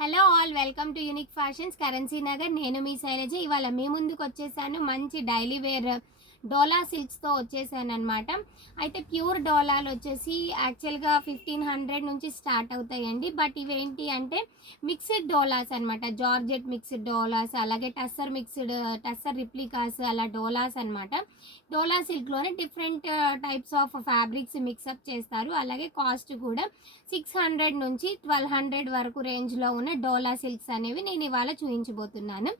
Hello all, welcome to unique Fashions Currency Nagar. నేను మీ శైలజ. ఇవాళ మీ ముందుకు వచ్చేసాను మంచి డైలీ వేర్ డోలా సిల్క్స్తో వచ్చేసాను అనమాట. అయితే ప్యూర్ డోలాలు వచ్చేసి యాక్చువల్గా 1500 నుంచి స్టార్ట్ అవుతాయండి. బట్ ఇవేంటి అంటే మిక్స్డ్ డోలాస్ అనమాట. జార్జెట్ మిక్స్డ్ డోలాస్, అలాగే టస్సర్ రిప్లికాస్, అలా డోలాస్ అనమాట. డోలా సిల్క్లోనే different types of fabrics mixup చేస్తారు. అలాగే కాస్ట్ కూడా 600 నుంచి 1200 వరకు రేంజ్లో ఉన్న డోలా సిల్క్స్ అనేవి నేను ఇవాళ చూపించబోతున్నాను.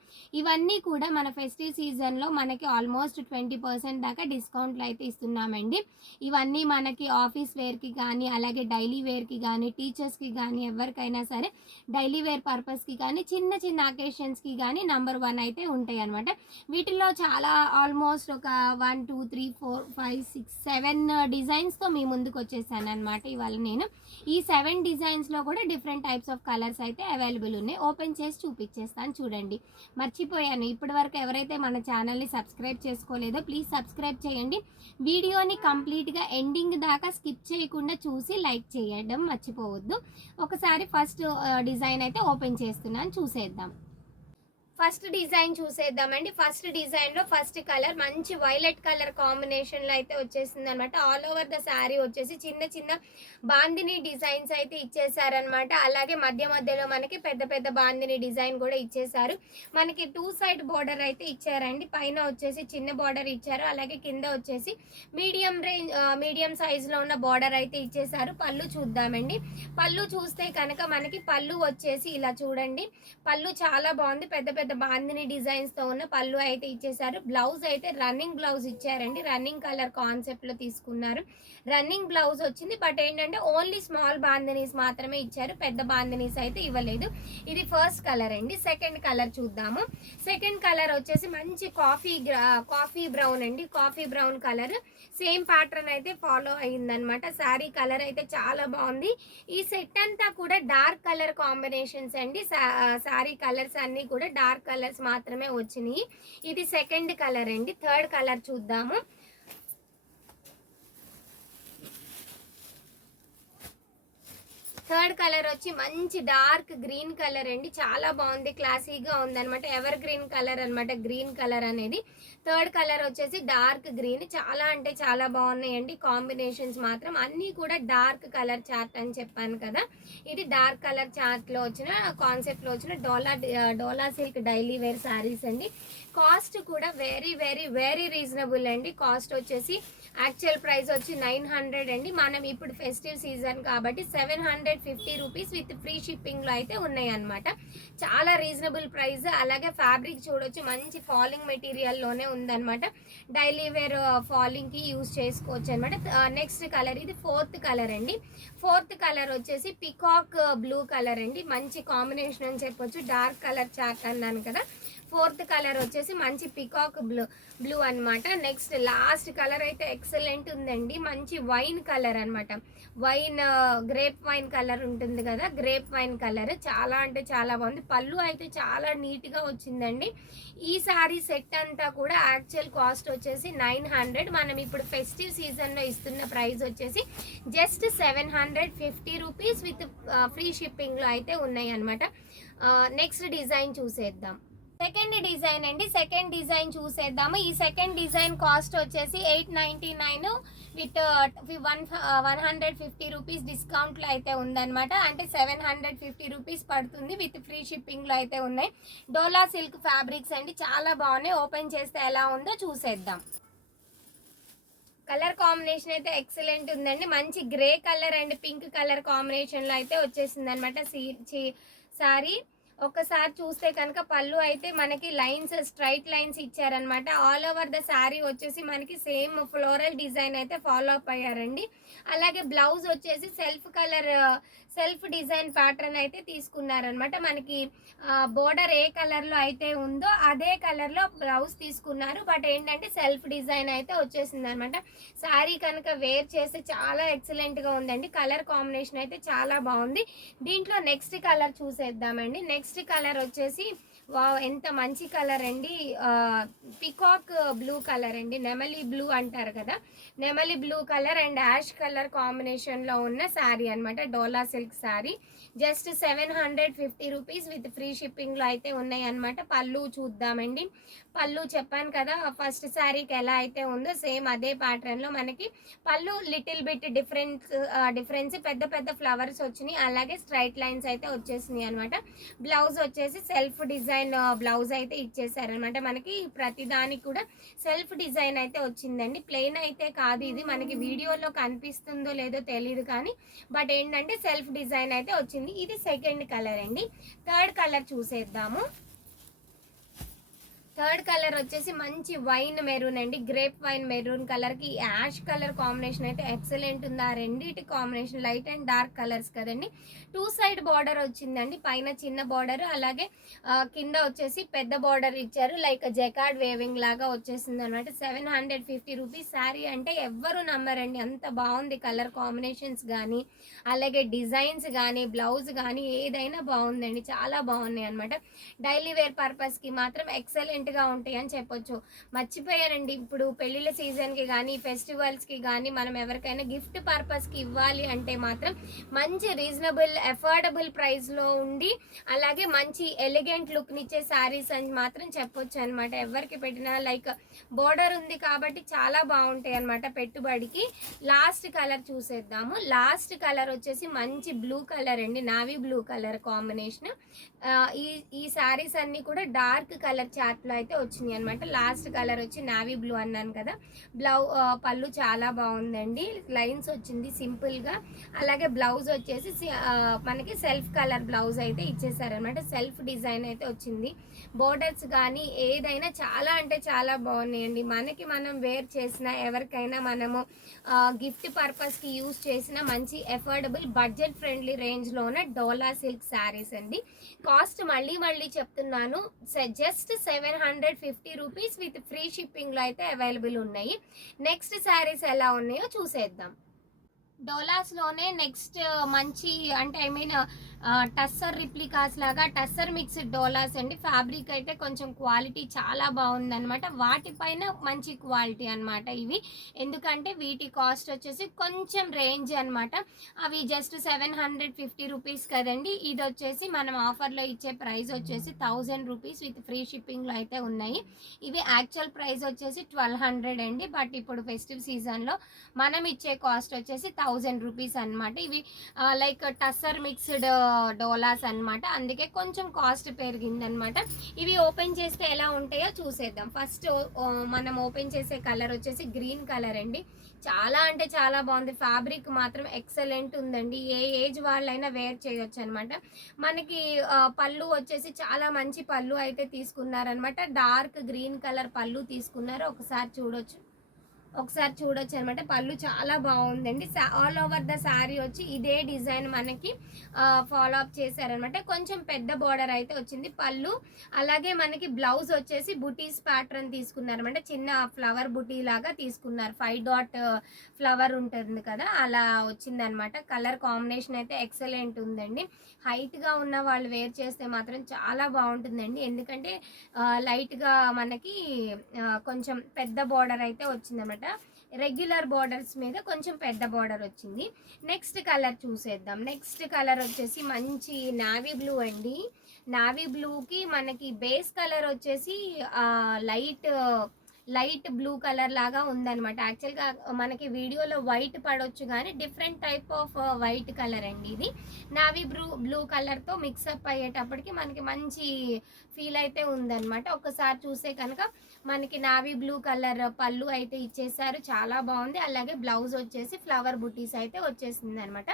ఇవన్నీ కూడా మన ఫెస్టివ్ సీజన్లో మనకి ఆల్మోస్ట్ 20% దాకా డిస్కౌంట్లు అయితే ఇస్తున్నామండి. ఇవన్నీ మనకి ఆఫీస్ వేర్కి కానీ, అలాగే డైలీ వేర్కి కానీ, టీచర్స్కి కానీ, ఎవరికైనా సరే డైలీ వేర్ పర్పస్కి కానీ, చిన్న చిన్న అకేషన్స్కి కానీ నంబర్ 1 అయితే ఉంటాయి అనమాట. వీటిల్లో చాలా ఆల్మోస్ట్ ఒక 1 2 3 4 5 6 7 డిజైన్స్తో మీ ముందుకు వచ్చేసాను అనమాట. ఇవాళ నేను ఈ 7 డిజైన్స్లో కూడా డిఫరెంట్ టైప్స్ ఆఫ్ కలర్స్ అయితే అవైలబుల్ ఉన్నాయి. ఓపెన్ చేసి చూపించేస్తాను చూడండి. మర్చిపోయాను, ఇప్పటి వరకు ఎవరైతే మన ఛానల్ని సబ్స్క్రైబ్ చేసుకోలేదో ప్లీజ్ సబ్స్క్రైబ్ చేయండి. వీడియోని కంప్లీట్గా ఎండింగ్ దాకా స్కిప్ చేయకుండా చూసి లైక్ చేయడం మర్చిపోవద్దు. ఒకసారి ఫస్ట్ డిజైన్ అయితే ఓపెన్ చేస్తున్నాను, చూసేద్దాం. ఫస్ట్ డిజైన్ చూసేద్దామండి. ఫస్ట్ డిజైన్లో ఫస్ట్ కలర్ మంచి వైలెట్ కలర్ కాంబినేషన్లో అయితే వచ్చేసింది అనమాట. ఆల్ ఓవర్ ద శారీ వచ్చేసి చిన్న చిన్న బాందిని డిజైన్స్ అయితే ఇచ్చేసారనమాట. అలాగే మధ్య మధ్యలో మనకి పెద్ద పెద్ద బాందిని డిజైన్ కూడా ఇచ్చేసారు. మనకి 2 సైడ్ బార్డర్ అయితే ఇచ్చారండి. పైన వచ్చేసి చిన్న బార్డర్ ఇచ్చారు, అలాగే కింద వచ్చేసి మీడియం సైజులో ఉన్న బార్డర్ అయితే ఇచ్చేసారు. పళ్ళు చూద్దామండి. పళ్ళు చూస్తే కనుక మనకి పళ్ళు వచ్చేసి ఇలా చూడండి. పళ్ళు చాలా బాగుంది, పెద్ద పెద్ద బాందిని డిజైన్స్ తో ఉన్న పళ్ళు అయితే ఇచ్చేసారు. బ్లౌజ్ అయితే రన్నింగ్ బ్లౌజ్ ఇచ్చారండి. రన్నింగ్ కలర్ కాన్సెప్ట్ లో తీసుకున్నారు. రన్నింగ్ బ్లౌజ్ వచ్చింది. బట్ ఏంటంటే ఓన్లీ స్మాల్ బాందినీస్ మాత్రమే ఇచ్చారు, పెద్ద బాందినీస్ అయితే ఇవ్వలేదు. ఇది ఫస్ట్ కలర్ అండి. సెకండ్ కలర్ చూద్దాము. సెకండ్ కలర్ వచ్చేసి మంచి కాఫీ బ్రౌన్ అండి. Coffee brown colour same pattern అయితే ఫాలో అయ్యిందనమాట. శారీ కలర్ అయితే చాలా బాగుంది. ఈ సెట్ అంతా కూడా డార్క్ కలర్ కాంబినేషన్స్ అండి. శారీ కలర్స్ అన్ని కూడా డార్క్ కలర్స్ మాత్రమే వచ్చినాయి. ఇది సెకండ్ కలర్ అండి. థర్డ్ కలర్ చూద్దాము. థర్డ్ కలర్ వచ్చి మంచి డార్క్ గ్రీన్ కలర్ అండి. చాలా బాగుంది, క్లాసీగా ఉంది అనమాట. ఎవర్ గ్రీన్ కలర్ అనమాట. గ్రీన్ కలర్ అనేది థర్డ్ కలర్ వచ్చేసి డార్క్ గ్రీన్. చాలా అంటే చాలా బాగున్నాయండి కాంబినేషన్స్ మాత్రం. అన్నీ కూడా డార్క్ కలర్ చార్ట్ అని చెప్పాను కదా. ఇది డార్క్ కలర్ చార్ట్లో వచ్చిన కాన్సెప్ట్లో వచ్చిన డోలా సిల్క్ డైలీ వేర్ శారీస్ అండి. కాస్ట్ కూడా వెరీ వెరీ వెరీ రీజనబుల్ అండి. కాస్ట్ వచ్చేసి యాక్చువల్ ప్రైస్ వచ్చి 900 అండి. మనం ఇప్పుడు ఫెస్టివ్ సీజన్ కాబట్టి 750 రూపీస్ విత్ ఫ్రీ షిప్పింగ్లో అయితే ఉన్నాయి అనమాట. చాలా రీజనబుల్ ప్రైస్. అలాగే ఫ్యాబ్రిక్ చూడొచ్చు, మంచి ఫాలింగ్ మెటీరియల్లోనే ఉందన్నమాట. డైలీ వేర్ ఫాలింగ్కి యూజ్ చేసుకోవచ్చు అనమాట. నెక్స్ట్ కలర్ ఇది ఫోర్త్ కలర్ అండి. ఫోర్త్ కలర్ వచ్చేసి పికాక్ బ్లూ కలర్ అండి. మంచి కాంబినేషన్ అని చెప్పొచ్చు. డార్క్ కలర్ చార్ట్ అన్నాను కదా. ఫోర్త్ కలర్ వచ్చేసి మంచి పికాక్ బ్లూ అనమాట. నెక్స్ట్ లాస్ట్ కలర్ అయితే ఎక్సలెంట్ ఉందండి. మంచి వైన్ కలర్ అనమాట. గ్రేప్ వైన్ కలర్ ఉంటుంది కదా, గ్రేప్ వైన్ కలర్ చాలా అంటే చాలా బాగుంది. పళ్ళు అయితే చాలా నీట్గా వచ్చిందండి. ఈ సారీ సెట్ అంతా కూడా యాక్చువల్ కాస్ట్ వచ్చేసి 900. మనం ఇప్పుడు ఫెస్టివ్ సీజన్లో ఇస్తున్న ప్రైస్ వచ్చేసి జస్ట్ 750 రూపీస్ విత్ ఫ్రీ షిప్పింగ్లో అయితే ఉన్నాయి అనమాట. నెక్స్ట్ డిజైన్ చూసేద్దాం. సెకండ్ డిజైన్ అండి. సెకండ్ డిజైన్ చూసేద్దాము. ఈ సెకండ్ డిజైన్ కాస్ట్ వచ్చేసి 899 విత్ 150 రూపీస్ డిస్కౌంట్లో అయితే ఉందన్నమాట. అంటే 750 రూపీస్ పడుతుంది విత్ ఫ్రీ షిప్పింగ్లో అయితే ఉన్నాయి. డోలా సిల్క్ ఫ్యాబ్రిక్స్ అండి, చాలా బాగున్నాయి. ఓపెన్ చేస్తే ఎలా ఉందో చూసేద్దాం. కలర్ కాంబినేషన్ అయితే ఎక్సలెంట్ ఉందండి. మంచి grey colour and pink colour కాంబినేషన్లో అయితే వచ్చేసింది అనమాట సారీ. ఒకసారి చూస్తే కనుక పళ్ళు అయితే మనకి స్ట్రైట్ లైన్స్ ఇచ్చారనమాట. ఆల్ ఓవర్ ద శారీ వచ్చేసి మనకి సేమ్ ఫ్లోరల్ డిజైన్ అయితే ఫాలో అప్ అయ్యారండి. అలాగే బ్లౌజ్ వచ్చేసి సెల్ఫ్ డిజైన్ ప్యాటర్న్ అయితే తీసుకున్నారనమాట. మనకి బోర్డర్ ఏ కలర్లో అయితే ఉందో అదే కలర్లో బ్లౌజ్ తీసుకున్నారు. బట్ ఏంటంటే సెల్ఫ్ డిజైన్ అయితే వచ్చేసింది అనమాట. శారీ కనుక వేర్ చేస్తే చాలా ఎక్సలెంట్గా ఉందండి. కలర్ కాంబినేషన్ అయితే చాలా బాగుంది. దీంట్లో నెక్స్ట్ కలర్ చూసేద్దామండి. నెక్స్ట్ కలర్ వచ్చేసి వావ్, ఎంత మంచి కలర్ అండి. పికాక్ బ్లూ కలర్ అండి. నెమలి బ్లూ అంటారు కదా, నెమలి blue colour and ash colour కాంబినేషన్లో ఉన్న శారీ అనమాట. Dola silk sari just 750 rupees with free షిప్పింగ్లో అయితే ఉన్నాయి అనమాట. పళ్ళు చూద్దామండి. పళ్ళు చెప్పాను కదా ఫస్ట్ శారీకి ఎలా అయితే ఉందో సేమ్ అదే ప్యాటర్న్లో మనకి పళ్ళు లిటిల్ బిట్ డిఫరెన్స్ పెద్ద పెద్ద ఫ్లవర్స్ వచ్చినాయి, అలాగే స్ట్రైట్ లైన్స్ అయితే వచ్చేసినాయి అనమాట. బ్లౌజ్ వచ్చేసి సెల్ఫ్ డిజైన్ బ్లౌజ్ అయితే ఇచ్చేసారనమాట. మనకి ప్రతిదానికి కూడా సెల్ఫ్ డిజైన్ అయితే వచ్చిందండి, ప్లెయిన్ అయితే కాదు. ఇది మనకి వీడియోలో కనిపిస్తుందో లేదో తెలియదు కానీ బట్ ఏంటంటే సెల్ఫ్ డిజైన్ అయితే వచ్చింది. ఇది సెకండ్ కలర్ అండి. థర్డ్ కలర్ చూసేద్దాము. థర్డ్ కలర్ వచ్చేసి మంచి వైన్ మెరూన్ అండి, గ్రేప్ వైన్ మెరూన్ కలర్కి యాష్ కలర్ కాంబినేషన్ అయితే ఎక్సలెంట్ ఉంది. ఆ రెండింటి combination light and dark colours కదండి. 2 సైడ్ బార్డర్ వచ్చిందండి, పైన చిన్న బార్డర్ అలాగే కింద వచ్చేసి పెద్ద బార్డర్ ఇచ్చారు, లైక్ జెకార్డ్ వేవింగ్ లాగా వచ్చేసింది అనమాట. 750 రూపీస్ శారీ అంటే ఎవ్వరు నమ్మరండి, అంత బాగుంది. కలర్ కాంబినేషన్స్ కానీ అలాగే డిజైన్స్ కానీ బ్లౌజ్ కానీ ఏదైనా బాగుందండి, చాలా బాగున్నాయి అనమాట. డైలీ వేర్ పర్పస్కి మాత్రం ఎక్సలెంట్ గా ఉంటాయి అని చెప్పొచ్చు. మర్చిపోయారండి, ఇప్పుడు పెళ్లిళ్ళ సీజన్కి కానీ ఫెస్టివల్స్కి కానీ మనం ఎవరికైనా గిఫ్ట్ పర్పస్కి ఇవ్వాలి అంటే మాత్రం మంచి రీజనబుల్ అఫోర్డబుల్ ప్రైస్లో ఉండి అలాగే మంచి ఎలిగెంట్ లుక్నిచ్చే శారీస్ అని మాత్రం చెప్పొచ్చు అనమాట. ఎవరికి పెట్టినా లైక్ బోర్డర్ ఉంది కాబట్టి చాలా బాగుంటాయి అనమాట పెట్టుబడికి. లాస్ట్ కలర్ చూసేద్దాము. లాస్ట్ కలర్ వచ్చేసి మంచి బ్లూ కలర్ అండి, నావీ బ్లూ కలర్ కాంబినేషన్. ఈ శారీస్ అన్ని కూడా డార్క్ కలర్ చార్ట్లో అయితే వచ్చినాయి అనమాట. లాస్ట్ కలర్ వచ్చి నావీ బ్లూ అన్నాను కదా. పళ్ళు చాలా బాగుందండి, లైన్స్ వచ్చింది సింపుల్గా. అలాగే బ్లౌజ్ వచ్చేసి మనకి సెల్ఫ్ కలర్ బ్లౌజ్ అయితే ఇచ్చేసారనమాట, సెల్ఫ్ డిజైన్ అయితే వచ్చింది. బోర్డర్స్ కానీ ఏదైనా చాలా అంటే చాలా బాగున్నాయండి. మనకి మనం వేర్ చేసిన ఎవరికైనా మనము గిఫ్ట్ పర్పస్కి యూజ్ చేసిన మంచి అఫోర్డబుల్ బడ్జెట్ ఫ్రెండ్లీ రేంజ్లో ఉన్న డోలా సిల్క్ శారీస్ అండి. కాస్ట్ మళ్ళీ చెప్తున్నాను, జస్ట్ 750 రూపీస్ విత్ ఫ్రీ షిప్పింగ్లో అయితే అవైలబుల్ ఉన్నాయి. నెక్స్ట్ శారీస్ ఎలా ఉన్నాయో చూసేద్దాం. డోలాస్లోనే నెక్స్ట్ మంచి అంటే ఐ మీన్ టస్సర్ రిప్లికాస్ లాగా టస్సర్ మిక్స్డ్ డోలాస్ అండి. ఫ్యాబ్రిక్ అయితే కొంచెం క్వాలిటీ చాలా బాగుందనమాట, వాటిపైన మంచి క్వాలిటీ అనమాట ఇవి. ఎందుకంటే వీటి కాస్ట్ వచ్చేసి కొంచెం రేంజ్ అనమాట. అవి జస్ట్ 750 రూపీస్ కదండి, ఇది వచ్చేసి మనం ఆఫర్లో ఇచ్చే ప్రైస్ వచ్చేసి 1000 రూపీస్ విత్ ఫ్రీ షిప్పింగ్లో అయితే ఉన్నాయి. ఇవి యాక్చువల్ ప్రైస్ వచ్చేసి 1200 అండి, బట్ ఇప్పుడు ఫెస్టివ్ సీజన్లో మనం ఇచ్చే కాస్ట్ వచ్చేసి 1000 రూపీస్ అనమాట. ఇవి లైక్ టస్సర్ మిక్స్డ్ డోలాస్ అనమాట, అందుకే కొంచెం కాస్ట్ పెరిగిందనమాట. ఇవి ఓపెన్ చేస్తే ఎలా ఉంటాయో చూసేద్దాం. ఫస్ట్ మనం ఓపెన్ చేసే కలర్ వచ్చేసి గ్రీన్ కలర్ అండి, చాలా అంటే చాలా బాగుంది. ఫ్యాబ్రిక్ మాత్రం ఎక్సలెంట్ ఉందండి, ఏ ఏజ్ వాళ్ళైనా వేర్ చేయొచ్చు అనమాట. మనకి పళ్ళు వచ్చేసి చాలా మంచి పళ్ళు అయితే తీసుకున్నారనమాట, డార్క్ గ్రీన్ కలర్ పళ్ళు తీసుకున్నారు. ఒకసారి చూడొచ్చు అనమాట. పళ్ళు చాలా బాగుందండి. ఆల్ ఓవర్ ద శారీ వచ్చి ఇదే డిజైన్ మనకి ఫాలో అప్ చేశారనమాట. కొంచెం పెద్ద బార్డర్ అయితే వచ్చింది పళ్ళు. అలాగే మనకి బ్లౌజ్ వచ్చేసి బుటీస్ ప్యాటర్న్ తీసుకున్నారనమాట, చిన్న ఫ్లవర్ బుటీ లాగా తీసుకున్నారు, 5 డాట్ ఫ్లవర్ ఉంటుంది కదా అలా వచ్చిందనమాట. కలర్ కాంబినేషన్ అయితే ఎక్సలెంట్ ఉందండి. హైట్గా ఉన్న వాళ్ళు వేర్ చేస్తే మాత్రం చాలా బాగుంటుందండి, ఎందుకంటే లైట్గా మనకి కొంచెం పెద్ద బార్డర్ అయితే వచ్చిందనమాట. రెగ్యులర్ బార్డర్స్ మీద కొంచెం పెద్ద బార్డర్ వచ్చింది. నెక్స్ట్ కలర్ చూసేద్దాం. నెక్స్ట్ కలర్ వచ్చేసి మంచి నావీ బ్లూ అండి. నావీ బ్లూకి మనకి బేస్ కలర్ వచ్చేసి లైట్ బ్లూ కలర్ లాగా ఉందన్నమాట. యాక్చువల్గా మనకి వీడియోలో వైట్ పడవచ్చు కానీ different type off white colour అండి ఇది. నావీ బ్లూ కలర్తో మిక్సప్ అయ్యేటప్పటికి మనకి మంచి ఫీల్ అయితే ఉందన్నమాట. ఒకసారి చూసే కనుక మనకి నావీ బ్లూ కలర్ పళ్ళు అయితే ఇచ్చేసారు, చాలా బాగుంది. అలాగే బ్లౌజ్ వచ్చేసి ఫ్లవర్ బుటీస్ అయితే వచ్చేసింది అనమాట.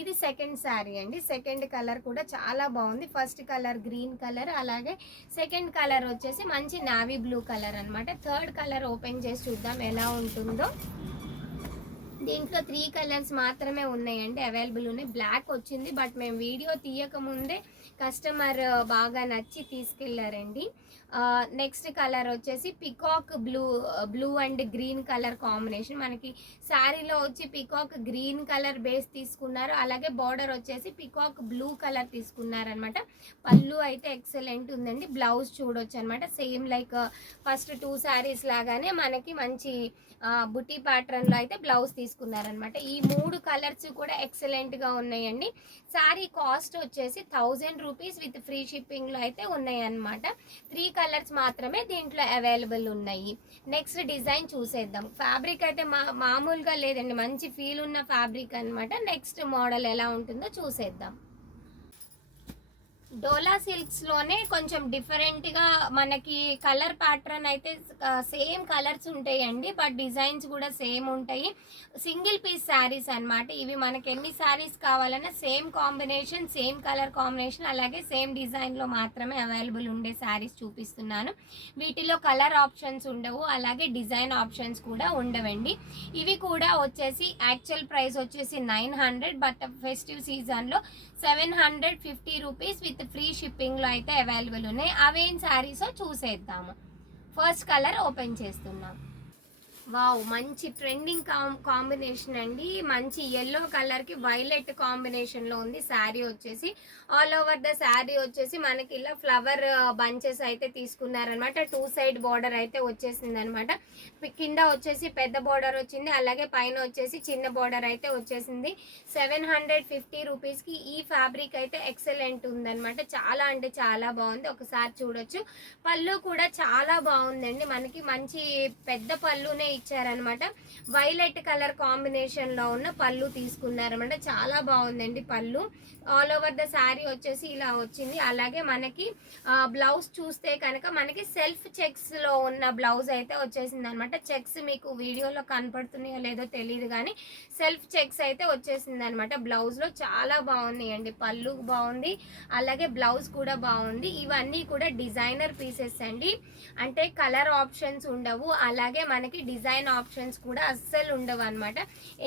ఇది సెకండ్ శారీ అండి. సెకండ్ కలర్ కూడా చాలా బాగుంది. ఫస్ట్ కలర్ గ్రీన్ కలర్, అలాగే సెకండ్ కలర్ వచ్చేసి మంచి నావీ బ్లూ కలర్ అనమాట. థర్డ్ కలర్ ఓపెన్ చేసి చూద్దాం ఎలా ఉంటుందో. దీంట్లో 3 కలర్స్ మాత్రమే ఉన్నాయండి అవైలబుల్ ఉన్నాయి. బ్లాక్ వచ్చింది బట్ మేము వీడియో తీయక ముందే కస్టమర్ బాగా నచ్చి తీసుకెళ్లారండి. నెక్స్ట్ కలర్ వచ్చేసి peacock blue and green colour combination. మనకి శారీలో వచ్చి పికాక్ గ్రీన్ కలర్ బేస్ తీసుకున్నారు, అలాగే బార్డర్ వచ్చేసి పికాక్ బ్లూ కలర్ తీసుకున్నారనమాట. పళ్ళు అయితే ఎక్సలెంట్ ఉందండి. బ్లౌజ్ చూడొచ్చు అనమాట. సేమ్ లైక్ ఫస్ట్ 2 శారీస్ లాగానే మనకి మంచి బుటీ ప్యాటర్న్లో అయితే బ్లౌజ్ తీసుకున్నారనమాట. ఈ 3 కలర్స్ కూడా ఎక్సలెంట్గా ఉన్నాయండి. శారీ కాస్ట్ వచ్చేసి 1000 రూపీస్ విత్ ఫ్రీ షిప్పింగ్లో అయితే ఉన్నాయి అన్నమాట. 3 కలర్స్ మాత్రమే దీంట్లో అవైలబుల్ ఉన్నాయి. నెక్స్ట్ డిజైన్ చూసేద్దాం. ఫ్యాబ్రిక్ అయితే మామూలుగా లేదండి, మంచి ఫీల్ ఉన్న ఫ్యాబ్రిక్ అనమాట. నెక్స్ట్ మోడల్ ఎలా ఉంటుందో చూసేద్దాం. డోలా సిల్క్స్లోనే కొంచెం డిఫరెంట్గా మనకి కలర్ ప్యాటర్న్ అయితే సేమ్ కలర్స్ ఉంటాయండి, బట్ డిజైన్స్ కూడా సేమ్ ఉంటాయి. సింగిల్ పీస్ శారీస్ అనమాట ఇవి. మనకి ఎన్ని శారీస్ కావాలన్నా same combination, same colour combination, అలాగే సేమ్ డిజైన్లో మాత్రమే అవైలబుల్ ఉండే శారీస్ చూపిస్తున్నాను. వీటిలో కలర్ ఆప్షన్స్ ఉండవు, అలాగే డిజైన్ ఆప్షన్స్ కూడా ఉండవండి. ఇవి కూడా వచ్చేసి యాక్చువల్ ప్రైస్ వచ్చేసి 900, బట్ ఫెస్టివ్ సీజన్లో 750 రూపీస్ విత్ ఫ్రీ షిప్పింగ్లో అయితే అవైలబుల్ ఉన్నాయి. అవేం శారీసో చూసేద్దాము. ఫస్ట్ కలర్ ఓపెన్ చేస్తున్నాం. వావ్, మంచి ట్రెండింగ్ కాంబినేషన్ అండి. మంచి ఎల్లో కలర్కి వైలెట్ కాంబినేషన్లో ఉంది శారీ వచ్చేసి. ఆల్ ఓవర్ ద శారీ వచ్చేసి మనకి ఇలా ఫ్లవర్ బంచెస్ అయితే తీసుకున్నారనమాట. 2 సైడ్ బార్డర్ అయితే వచ్చేసింది అనమాట. కింద వచ్చేసి పెద్ద బార్డర్ వచ్చింది, అలాగే పైన వచ్చేసి చిన్న బార్డర్ అయితే వచ్చేసింది. 750 రూపీస్కి ఈ ఫ్యాబ్రిక్ అయితే ఎక్సలెంట్ ఉందనమాట. చాలా అంటే చాలా బాగుంది, ఒకసారి చూడొచ్చు. పళ్ళు కూడా చాలా బాగుందండి. మనకి మంచి పెద్ద పళ్ళునే ఇచ్చారనమాట. వైలెట్ కలర్ కాంబినేషన్ లో ఉన్న పళ్ళు తీసుకున్నారనమాట. చాలా బాగుందండి పళ్ళు. ఆల్ ఓవర్ ద శారీ వచ్చేసి ఇలా వచ్చింది. అలాగే మనకి బ్లౌజ్ చూస్తే కనుక మనకి సెల్ఫ్ చెక్స్ లో ఉన్న బ్లౌజ్ అయితే వచ్చేసింది అనమాట. చెక్స్ మీకు వీడియోలో కనపడుతున్నాయో లేదో తెలియదు కానీ సెల్ఫ్ చెక్స్ అయితే వచ్చేసింది అనమాట. బ్లౌజ్ లో చాలా బాగున్నాయండి. పళ్ళు బాగుంది, అలాగే బ్లౌజ్ కూడా బాగుంది. ఇవన్నీ కూడా డిజైనర్ పీసెస్ అండి, అంటే కలర్ ఆప్షన్స్ ఉండవు, అలాగే మనకి డిజైన్ ఆప్షన్స్ కూడా అస్సలు ఉండవు అనమాట.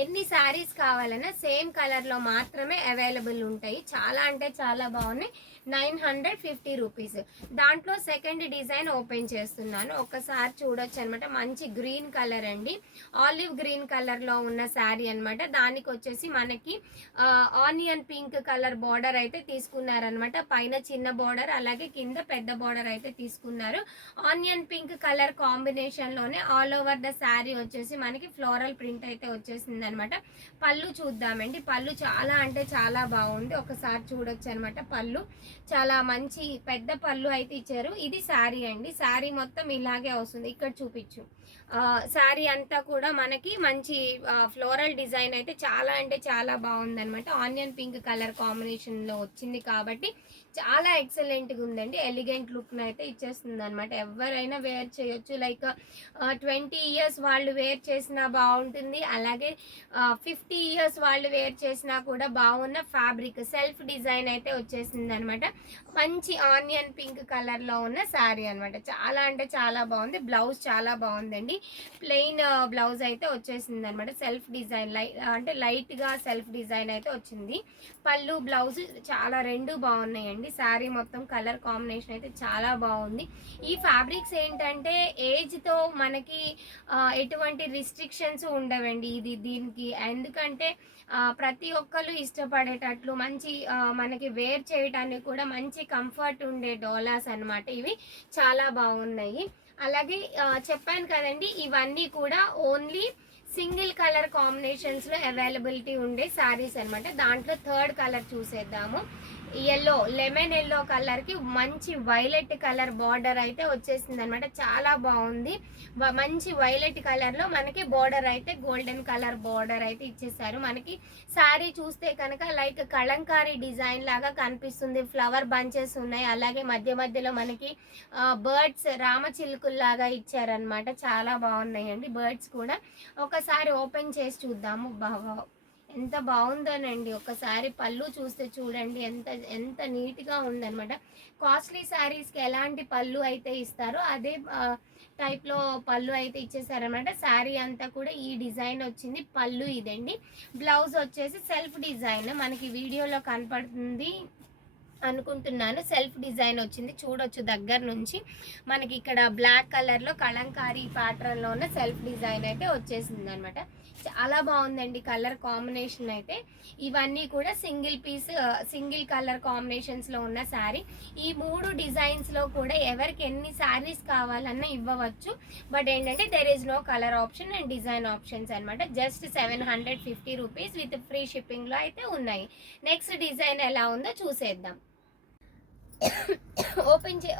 ఎన్ని శారీస్ కావాలన్నా సేమ్ కలర్ లో మాత్రమే అవైలబుల్ ఉంటాయి. చాలా అంటే చాలా బాగున్నాయి. 950 రూపీస్. దాంట్లో సెకండ్ డిజైన్ ఓపెన్ చేస్తున్నాను, ఒక్కసారి చూడొచ్చు అనమాట. మంచి గ్రీన్ కలర్ అండి, ఆలివ్ గ్రీన్ కలర్ లో ఉన్న శారీ అనమాట. దానికి వచ్చేసి మనకి ఆనియన్ పింక్ కలర్ బార్డర్ అయితే తీసుకున్నారనమాట. పైన చిన్న బార్డర్, అలాగే కింద పెద్ద బార్డర్ అయితే తీసుకున్నారు. ఆనియన్ పింక్ కలర్ కాంబినేషన్ లోనే ఆల్ ఓవర్ ద శారీ వచ్చేసి మనకి ఫ్లోరల్ ప్రింట్ అయితే వచ్చేసింది అనమాట. పళ్ళు చూద్దామండి. పళ్ళు చాలా అంటే చాలా బాగుంది, ఒకసారి చూడొచ్చు అనమాట. పళ్ళు చాలా మంచి పెద్ద పళ్ళు అయితే ఇచ్చారు. ఇది శారీ అండి. శారీ మొత్తం ఇలాగే వస్తుంది. ఇక్కడ చూపించు. శారీ అంతా కూడా మనకి మంచి ఫ్లోరల్ డిజైన్ అయితే చాలా అంటే చాలా బాగుంది అనమాట. ఆనియన్ పింక్ కలర్ కాంబినేషన్ లో వచ్చింది కాబట్టి చాలా ఎక్సలెంట్గా ఉందండి. ఎలిగెంట్ లుక్ను అయితే ఇచ్చేస్తుంది అనమాట. ఎవరైనా వేర్ చేయొచ్చు. లైక్ 20 ఇయర్స్ వాళ్ళు వేర్ చేసినా బాగుంటుంది, అలాగే 50 ఇయర్స్ వాళ్ళు వేర్ చేసినా కూడా బాగున్న ఫ్యాబ్రిక్ సెల్ఫ్ డిజైన్ అయితే వచ్చేసింది అనమాట. మంచి ఆనియన్ పింక్ కలర్లో ఉన్న శారీ అనమాట. చాలా అంటే చాలా బాగుంది. బ్లౌజ్ చాలా బాగుందండి. ప్లెయిన్ బ్లౌజ్ అయితే వచ్చేసింది అనమాట. సెల్ఫ్ డిజైన్ అంటే లైట్గా సెల్ఫ్ డిజైన్ అయితే వచ్చింది. పళ్ళు బ్లౌజ్ చాలా రెండు బాగున్నాయండి. శారీ మొత్తం కలర్ కాంబినేషన్ అయితే చాలా బాగుంది. ఈ ఫ్యాబ్రిక్స్ ఏంటంటే ఏజ్తో మనకి ఎటువంటి రిస్ట్రిక్షన్స్ ఉండవండి దీనికి. ఎందుకంటే ప్రతి ఒక్కరు ఇష్టపడేటట్లు మంచి మనకి వేర్ చేయడానికి కూడా మంచి కంఫర్ట్ ఉండే డోలాస్ అనమాట. ఇవి చాలా బాగున్నాయి. అలాగే చెప్పాను కదండి, ఇవన్నీ కూడా ఓన్లీ సింగిల్ కలర్ కాంబినేషన్స్లో అవైలబిలిటీ ఉండే శారీస్ అనమాట. దాంట్లో థర్డ్ కలర్ చూసేద్దాము. ఎల్లో, లెమన్ ఎల్లో కలర్కి మంచి వైలెట్ కలర్ బార్డర్ అయితే వచ్చేసింది అనమాట. చాలా బాగుంది. మంచి వైలెట్ కలర్లో మనకి బార్డర్ అయితే గోల్డెన్ కలర్ బార్డర్ అయితే ఇచ్చేసారు. మనకి శారీ చూస్తే కనుక లైక్ కలంకారీ డిజైన్ లాగా కనిపిస్తుంది. ఫ్లవర్ బంచెస్ ఉన్నాయి, అలాగే మధ్య మధ్యలో మనకి బర్డ్స్ రామచిలుకుల్లాగా ఇచ్చారనమాట. చాలా బాగున్నాయండి బర్డ్స్ కూడా. ఒకసారి ఓపెన్ చేసి చూద్దాము. బాగా ఎంత బాగుందోనండి. ఒకసారి పళ్ళు చూస్తే చూడండి ఎంత ఎంత నీట్గా ఉందనమాట. కాస్ట్లీ శారీస్కి ఎలాంటి పళ్ళు అయితే ఇస్తారో అదే టైప్లో పళ్ళు అయితే ఇచ్చేసారనమాట. శారీ అంతా కూడా ఈ డిజైన్ వచ్చింది. పళ్ళు ఇదండి. బ్లౌజ్ వచ్చేసి సెల్ఫ్ డిజైన్ మనకి వీడియోలో కనపడుతుంది. అనుకుంటున్నాను. సెల్ఫ్ డిజైన్ వచ్చింది చూడొచ్చు దగ్గర నుంచి. మనకి ఇక్కడ బ్లాక్ కలర్లో కలంకారీ ప్యాటర్న్లో ఉన్న సెల్ఫ్ డిజైన్ అయితే వచ్చేసింది అనమాట. చాలా బాగుందండి కలర్ కాంబినేషన్ అయితే. ఇవన్నీ కూడా సింగిల్ పీస్ సింగిల్ కలర్ కాంబినేషన్స్లో ఉన్న శారీ. ఈ 3 డిజైన్స్లో కూడా ఎవరికి ఎన్ని శారీస్ కావాలన్నా ఇవ్వవచ్చు. బట్ ఏంటంటే there is no colour option and design options అనమాట. జస్ట్ 750 రూపీస్ విత్ ఫ్రీ షిప్పింగ్లో అయితే ఉన్నాయి. నెక్స్ట్ డిజైన్ ఎలా ఉందో చూసేద్దాం.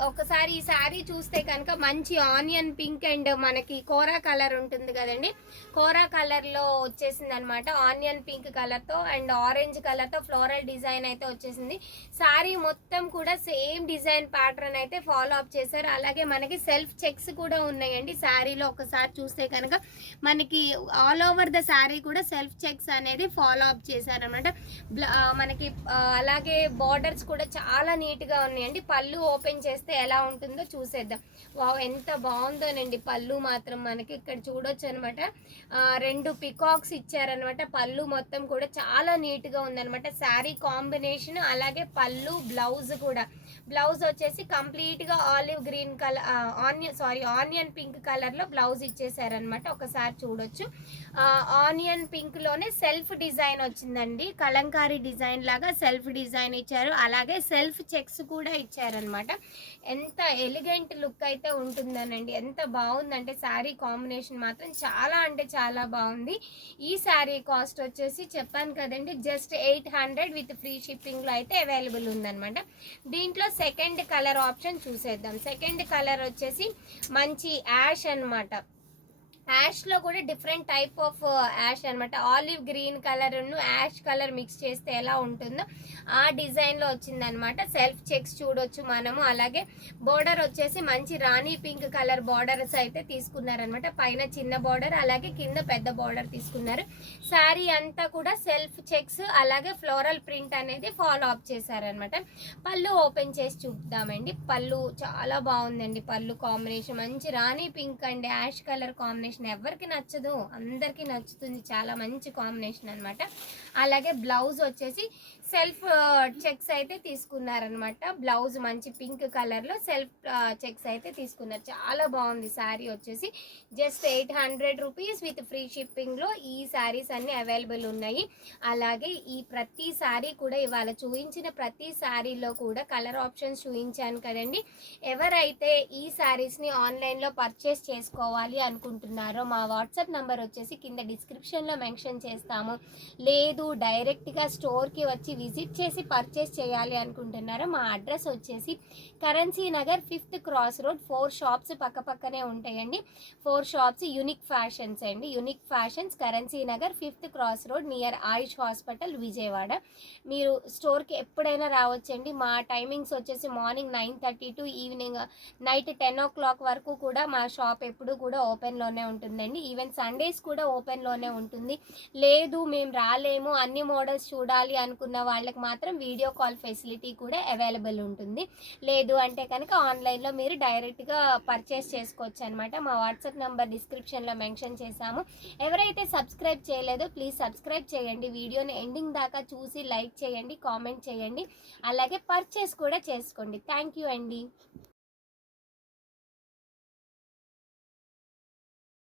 ఒకసారి ఈ శారీ చూస్తే కనుక మంచి ఆనియన్ పింక్ అండ్ మనకి కోరా కలర్ ఉంటుంది కదండి. కోరా కలర్లో వచ్చేసింది అనమాట. ఆనియన్ పింక్ కలర్తో అండ్ ఆరెంజ్ కలర్తో ఫ్లోరల్ డిజైన్ అయితే వచ్చేసింది. శారీ మొత్తం కూడా సేమ్ డిజైన్ ప్యాటర్న్ అయితే ఫాలో అప్ చేశారు. అలాగే మనకి సెల్ఫ్ చెక్స్ కూడా ఉన్నాయండి శారీలో. ఒకసారి చూస్తే కనుక మనకి ఆల్ ఓవర్ ద శారీ కూడా సెల్ఫ్ చెక్స్ అనేది ఫాలో అప్ చేశారనమాట. మనకి అలాగే బార్డర్స్ కూడా చాలా నీట్గా ఉన్నాయండి. పళ్ళు ఓపెన్ చేస్తే ఎలా ఉంటుందో చూసేద్దాం. వావ్, ఎంత బాగుందోనండి పళ్ళు మాత్రం. మనకి ఇక్కడ చూడొచ్చు అనమాట. 2 పికాక్స్ ఇచ్చారనమాట. పళ్ళు మొత్తం కూడా చాలా నీట్గా ఉందనమాట. శారీ కాంబినేషన్ అలాగే పళ్ళు, బ్లౌజ్ కూడా. బ్లౌజ్ వచ్చేసి కంప్లీట్గా olive green colour onion pink కలర్లో బ్లౌజ్ ఇచ్చేసారనమాట. ఒకసారి చూడొచ్చు. ఆనియన్ పింక్లోనే సెల్ఫ్ డిజైన్ వచ్చిందండి. కలంకారీ డిజైన్ లాగా సెల్ఫ్ డిజైన్ ఇచ్చారు. అలాగే సెల్ఫ్ చెక్స్ కూడా ఇచ్చారనమాట. ఎంత ఎలిగెంట్ లుక్ అయితే ఉంటుందనండి. ఎంత బాగుందంటే శారీ కాంబినేషన్ మాత్రం చాలా అంటే చాలా బాగుంది. ఈ శారీ కాస్ట్ వచ్చేసి చెప్పాను కదండి, జస్ట్ 800 విత్ ఫ్రీ షిప్పింగ్లో అయితే అవైలబుల్ ఉందన్నమాట. దీంట్లో సెకండ్ కలర్ ఆప్షన్ చూసేద్దాం. సెకండ్ కలర్ వచ్చేసి మంచి యాష్ అనమాట. యాష్లో కూడా డిఫరెంట్ టైప్ ఆఫ్ యాష్ అనమాట. ఆలివ్ గ్రీన్ కలర్ను యాష్ కలర్ మిక్స్ చేస్తే ఎలా ఉంటుందో ఆ డిజైన్లో వచ్చిందనమాట. సెల్ఫ్ చెక్స్ చూడొచ్చు మనము. అలాగే బోర్డర్ వచ్చేసి మంచి రాణి పింక్ కలర్ బోర్డర్స్ అయితే తీసుకున్నారనమాట. పైన చిన్న బోర్డర్ అలాగే కింద పెద్ద బోర్డర్ తీసుకున్నారు. శారీ అంతా కూడా సెల్ఫ్ చెక్స్ అలాగే ఫ్లోరల్ ప్రింట్ అనేది ఫాలో అప్ చేశారనమాట. పళ్ళు ఓపెన్ చేసి చూద్దామండి. పళ్ళు చాలా బాగుందండి. పళ్ళు కాంబినేషన్ మంచి rani pink and ash colour combination. ఎవరికి నచ్చదు, అందరికీ నచ్చుతుంది. చాలా మంచి కాంబినేషన్ అనమాట. అలాగే బ్లౌజ్ వచ్చేసి సెల్ఫ్ చెక్స్ అయితే తీసుకున్నారనమాట. బ్లౌజ్ మంచి పింక్ కలర్లో సెల్ఫ్ చెక్స్ అయితే తీసుకున్నారు. చాలా బాగుంది శారీ వచ్చేసి. జస్ట్ 800 రూపీస్ విత్ ఫ్రీ షిప్పింగ్లో ఈ శారీస్ అన్నీ అవైలబుల్ ఉన్నాయి. అలాగే ఈ ప్రతి శారీ కూడా ఇవాళ చూపించిన ప్రతి శారీలో కూడా కలర్ ఆప్షన్స్ చూపించాను కదండి. ఎవరైతే ఈ శారీస్ని ఆన్లైన్లో పర్చేస్ చేసుకోవాలి అనుకుంటున్నారో మా వాట్సాప్ నెంబర్ వచ్చేసి కింద డిస్క్రిప్షన్లో మెన్షన్ చేస్తాము. లేదు డైరెక్ట్గా స్టోర్కి వచ్చి విజిట్ చేసి పర్చేస్ చేయాలి అనుకుంటున్నారో మా అడ్రస్ వచ్చేసి Currency Nagar 5th cross road. 4 shops పక్కపక్కనే ఉంటాయండి. 4 షాప్స్ యూనిక్ ఫ్యాషన్స్ అండి. Unique Fashions Currency Nagar 5th cross road near Ayush hospital Vijayawada. మీరు స్టోర్కి ఎప్పుడైనా రావచ్చండి. మా టైమింగ్స్ వచ్చేసి morning 9:30 to evening night 10 o'clock వరకు కూడా మా షాప్ ఎప్పుడు కూడా ఓపెన్లోనే ఉంటుందండి. ఈవెన్ సండేస్ కూడా ఓపెన్లోనే ఉంటుంది. లేదు మేము రాలేము అన్ని మోడల్స్ చూడాలి అనుకున్న వాళ్ళకి మాత్రం వీడియో కాల్ ఫెసిలిటీ కూడా అవైలబుల్ ఉంటుంది. లేదు అంటే కనుక ఆన్లైన్లో మీరు డైరెక్ట్గా పర్చేస్ చేసుకోవచ్చు అనమాట. మా వాట్సాప్ నెంబర్ డిస్క్రిప్షన్లో మెన్షన్ చేశాము. ఎవరైతే సబ్స్క్రైబ్ చేయలేదో ప్లీజ్ సబ్స్క్రైబ్ చేయండి. వీడియోని ఎండింగ్ దాకా చూసి లైక్ చేయండి, కామెంట్ చేయండి. అలాగే పర్చేస్ కూడా చేసుకోండి. థ్యాంక్ యూ అండి.